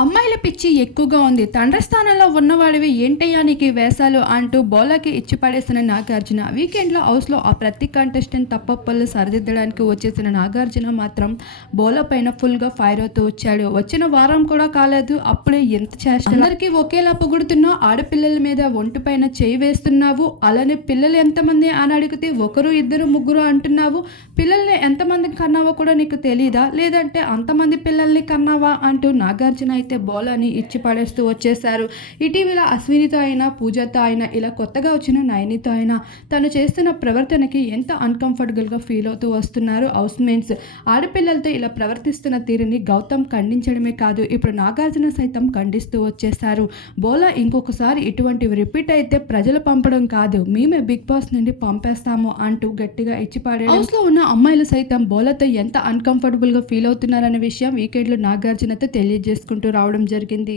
అమ్మాయిల పిచ్చి ఎక్కువగా ఉంది. తండ్రి స్థానంలో ఉన్నవాడివి ఏంటయ్యా నీకు వేషాలు అంటూ బోలాకి ఇచ్చి పడేసిన నాగార్జున. వీకెండ్లో హౌస్లో ఆ ప్రతి కంటెస్టెంట్ తప్పప్పలు సరిదిద్దడానికి వచ్చేసిన నాగార్జున మాత్రం బోలా పైన ఫుల్గా ఫైర్ అవుతూ వచ్చాడు. వచ్చిన వారం కూడా కాలేదు. అప్పుడే ఎంత చేస్తా అందరికీ ఒకేలా పొగుడుతున్నావు ఆడపిల్లల మీద ఒంటి పైన చేయి వేస్తున్నావు. అలానే పిల్లలు ఎంతమంది అని అడిగితే ఒకరు ఇద్దరు ముగ్గురు అంటున్నావు. పిల్లల్ని ఎంతమంది కన్నావో కూడా నీకు తెలియదా లేదంటే అంతమంది పిల్లల్ని కన్నావా? అంటూ నాగార్జున అయితే అని ఇచ్చి పడేస్తూ వచ్చేసారు ఇటీవల అశ్వినితో అయినా పూజతో అయినా ఇలా కొత్తగా వచ్చిన నయనితో అయినా తను చేస్తున్న ప్రవర్తనకి ఎంత అన్కంఫర్టబుల్గా ఫీల్ అవుతూ వస్తున్నారు హౌస్మేట్స్. ఆడపిల్లలతో ఇలా ప్రవర్తిస్తున్న తీరుని గౌతమ్ ఖండించడమే కాదు ఇప్పుడు నాగార్జున సైతం ఖండిస్తూ వచ్చేసారు బోలా ఇంకొకసారి ఇటువంటివి రిపీట్ అయితే ప్రజలు పంపడం కాదు మేమే బిగ్ బాస్ నుండి పంపేస్తాము అంటూ గట్టిగా ఇచ్చి పాడారు ఉన్న అమ్మాయిలు సైతం బోలాతో ఎంత అన్కంఫర్టబుల్గా ఫీల్ అవుతున్నారనే విషయం వీకెండ్లో నాగార్జునతో తెలియజేసుకుంటూ రావడం జరిగింది.